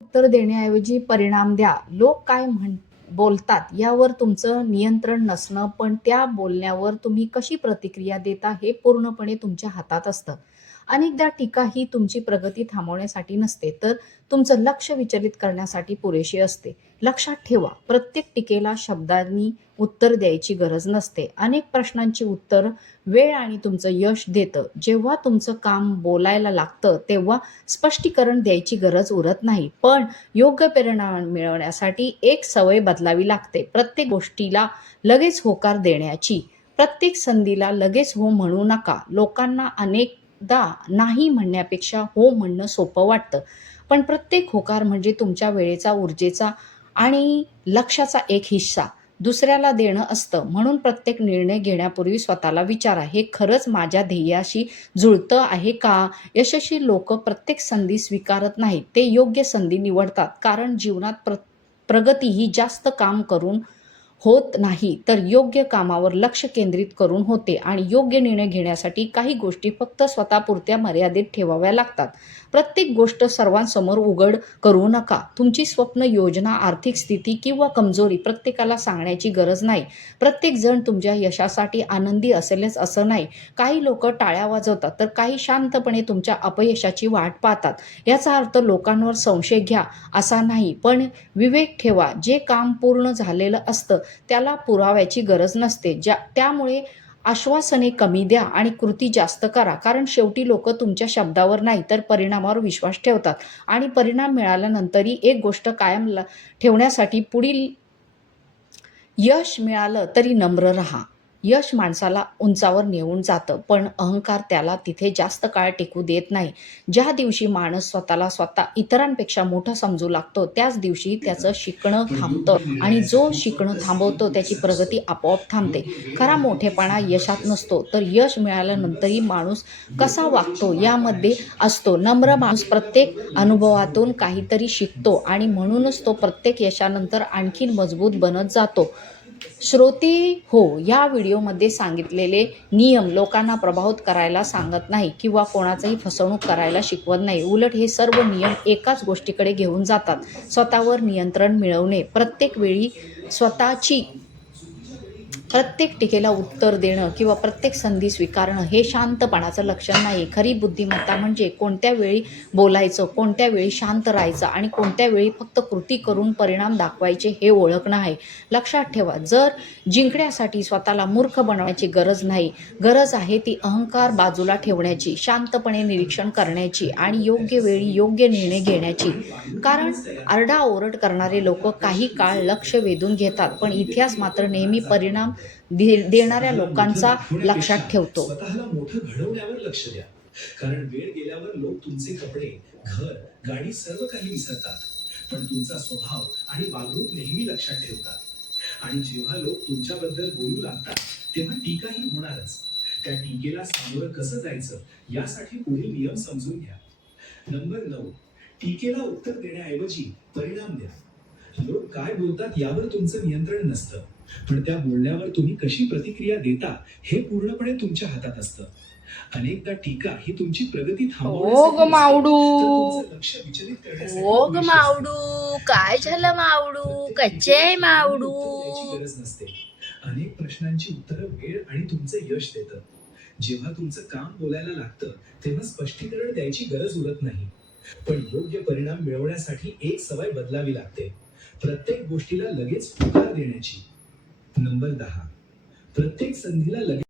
उत्तर देण्याऐवजी परिणाम द्या. लोक काय बोलतात यावर तुमचं नियंत्रण नसणं, पण त्या बोलण्यावर तुम्ही कशी प्रतिक्रिया देता हे पूर्णपणे तुमच्या हातात असतं. अनेकदा टीका ही तुमची प्रगती थांबवण्यासाठी नसते, तर तुमचं लक्ष विचलित करण्यासाठी पुरेशी असते. लक्षात ठेवा, प्रत्येक टीकेला शब्दांनी उत्तर द्यायची गरज नसते. अनेक प्रश्नांची उत्तर वेळ आणि तुमचं यश देतं. जेव्हा तुमचं काम बोलायला लागतं, तेव्हा स्पष्टीकरण द्यायची गरज उरत नाही. पण योग्य परिणाम मिळवण्यासाठी एक सवय बदलावी लागते. प्रत्येक गोष्टीला लगेच होकार देण्याची. प्रत्येक संधीला लगेच हो म्हणू नका. लोकांना अनेकदा नाही म्हणण्यापेक्षा हो म्हणणं सोपं वाटतं. पण प्रत्येक होकार म्हणजे तुमच्या वेळेचा, ऊर्जेचा आणि लक्षाचा एक हिस्सा दुसऱ्याला देणं असतं. म्हणून प्रत्येक निर्णय घेण्यापूर्वी स्वतःला विचारा, हे खरंच माझ्या ध्येयाशी जुळतं आहे का? यशस्वी लोक प्रत्येक संधी स्वीकारत नाहीत. ते योग्य संधी निवडतात. कारण जीवनात प्रगती ही जास्त काम करून होत नाही, तर योग्य कामावर लक्ष केंद्रित करून होते. आणि योग्य निर्णय घेण्यासाठी काही गोष्टी फक्त स्वतःपुरत्या मर्यादित ठेवाव्या लागतात. प्रत्येक गोष्ट सर्वांसमोर उघड करू नका. तुमची स्वप्न, योजना, आर्थिक स्थिती किंवा कमजोरी प्रत्येकाला सांगण्याची गरज नाही. प्रत्येक जण तुमच्या यशासाठी आनंदी असेलच असं नाही. काही लोक टाळ्या वाजवतात, तर काही शांतपणे तुमच्या अपयशाची वाट पाहतात. याचा अर्थ लोकांवर संशय घ्या असा नाही, पण विवेक ठेवा. जे काम पूर्ण झालेलं असतं त्याला पुराव्याची गरज नसते. त्यामुळे आश्वासने कमी द्या आणि कृती जास्त करा. कारण शेवटी लोक तुमच्या शब्दावर नाही, तर परिणामावर विश्वास ठेवतात. आणि परिणाम मिळाल्यानंतरही एक गोष्ट कायम ठेवण्यासाठी, पुढील यश मिळालं तरी नम्र राहा. यश माणसाला उंचावर नेऊन जातं, पण अहंकार त्याला तिथे जास्त काळ टिकू देत नाही. ज्या दिवशी माणूस स्वतःला इतरांपेक्षा मोठं समजू लागतो, त्याच दिवशी त्याचं शिकणं थांबतं. आणि जो शिकणं थांबवतो त्याची प्रगती आपोआप थांबते. खरा मोठेपणा यशात नसतो, तर यश मिळाल्यानंतरही माणूस कसा वागतो यामध्ये असतो. नम्र माणूस प्रत्येक अनुभवातून काहीतरी शिकतो आणि म्हणूनच तो प्रत्येक यशानंतर आणखीन मजबूत बनत जातो. श्रोते हो, या व्हिडिओमध्ये सांगितलेले नियम लोकांना प्रभावित करायला सांगत नाही किंवा कोणाचंही फसवणूक करायला शिकवत नाही. उलट हे सर्व नियम एकाच गोष्टीकडे घेऊन जातात, स्वतःवर नियंत्रण मिळवणे. प्रत्येक टीकेला उत्तर देणं किंवा प्रत्येक संधी स्वीकारणं हे शांतपणाचं लक्षण नाही. खरी बुद्धिमत्ता म्हणजे कोणत्या वेळी बोलायचं, कोणत्या वेळी शांत राहायचं आणि कोणत्या वेळी फक्त कृती करून परिणाम दाखवायचे हे ओळखणं आहे. लक्षात ठेवा, जर जिंकण्यासाठी स्वतःला मूर्ख बनवण्याची गरज नाही. गरज आहे ती अहंकार बाजूला ठेवण्याची, शांतपणे निरीक्षण करण्याची आणि योग्य वेळी योग्य निर्णय घेण्याची. कारण आरडाओरड करणारे लोक काही काळ लक्ष वेधून घेतात, पण इतिहास मात्र नेहमी परिणाम देणाऱ्या लोकांचा लक्षात ठेवतो. स्वतःला मोठं घडवण्यावर लक्ष द्या. कारण वेळ गेल्यावर लोक तुमचे कपडे, घर, गाडी सर्व काही विसरतात, पण तुमचा स्वभाव आणि वागणूक नेहमी लक्षात ठेवतात. आणि जेव्हा लोक तुमच्याबद्दल बोलू लागतात, तेव्हा टीकाही होणारच. त्या टीकेला सामोरं कसं जायचं यासाठी पुढील नियम समजून घ्या. नंबर 9, टीकेला उत्तर देण्याऐवजी परिणाम द्या. लोक काय बोलतात यावर तुमचं नियंत्रण नसतं, पण त्या बोलण्यावर तुम्ही कशी प्रतिक्रिया देता हे पूर्णपणे तुमच्या हातात असतं. अनेकदा टीका ही तुमची प्रगती ओ ग थांबवण्यासाठी मावडू, नसते, तर तुमचं लक्ष विचलित करण्यासाठी ओ ग पुरेशी मावडू, असते. काय लक्षात झालं ठेवा, मावडू? प्रत्येक कच्चे टीकेला आहे सामोरं मावडू? उत्तर द्यायची गरज नसते. अनेक प्रश्नांची उत्तरं वेळ आणि तुमचं यश देतं. जेव्हा तुमचं काम बोलायला लागतं, तेव्हा स्पष्टीकरण द्यायची गरज उरत नाही. पण योग्य परिणाम मिळवण्यासाठी एक सवय बदलावी लागते, प्रत्येक गोष्टीला लगेच होकार देण्याची. नंबर 10, प्रत्येक संधीला लगेच